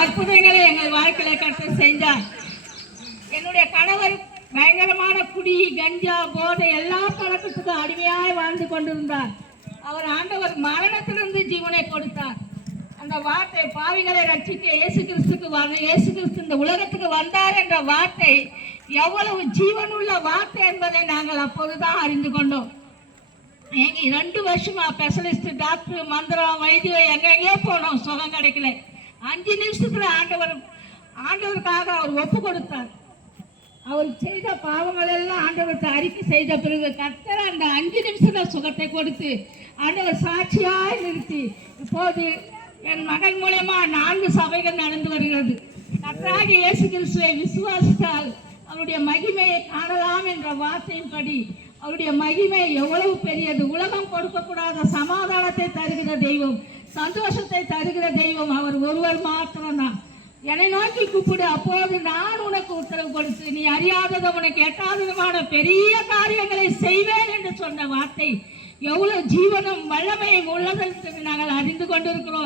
அற்புதங்களை எங்கள் வாழ்க்கையில கர்த்தர் செஞ்சார். என்னுடைய கணவர் பயங்கரமான குடி, கஞ்சா, போதை எல்லா பழக்கத்துக்கும் அடிமையாய் வாழ்ந்து கொண்டிருந்தார். ஆண்டவர் மரணத்திலிருந்து ஜீவனை கொடுத்தார். அந்த வார்த்தை பாவிகளை ரட்சிக்க இயேசு கிறிஸ்து இந்த உலகத்துக்கு வந்தார் என்ற வார்த்தை எவ்வளவு ஜீவனுள்ள வார்த்தை என்பதை நாங்கள் அப்போதுதான் அறிந்து கொண்டோம். 2 வருஷமா ஸ்பெஷலிஸ்ட், டாக்டர், மந்திரம், வைத்தியம் எங்கெங்கேயோ போனோம், சுகம் கிடைக்கல. 5 நிமிஷத்துல ஆண்டவருக்காக அவர் ஒப்பு கொடுத்தார். அவர் செய்த பாவங்கள் எல்லாம் ஆண்டவருக்கு அறிக்கை செய்த பிறகு கர்த்தர் அந்த 5 நிமிஷத்துல சுகத்தை கொடுத்து ஆண்டவர் சாட்சியாய் நிறுத்தி இப்போது என் மகன் மூலமா 4 சபைகள் நடந்து வருகிறது. கர்த்தராகிய இயேசு கிறிஸ்துவை விசுவாசித்தால் அவருடைய மகிமையை காணலாம் என்ற வார்த்தையின்படி அவருடைய மகிமை எவ்வளவு பெரியது. உலகம் கொடுக்கக்கூடாத சமாதானத்தை தருகிற தெய்வம், சந்தோஷத்தை தருகிற தெய்வம் அவர் ஒருவர் மாத்திரம்தான். என்னை நோக்கி கூப்பிடு, அப்போது நான் உனக்கு உத்தரவு கொடுத்து நீ அறியாததும் உனக்கு எட்டாததுமான பெரிய காரியங்களை செய்வேன் என்று சொன்ன வார்த்தை எவ்வளவு ஜீவனும் வல்லமையும் உள்ளதற்கு நாங்கள் அறிந்து கொண்டிருக்கிறோம்.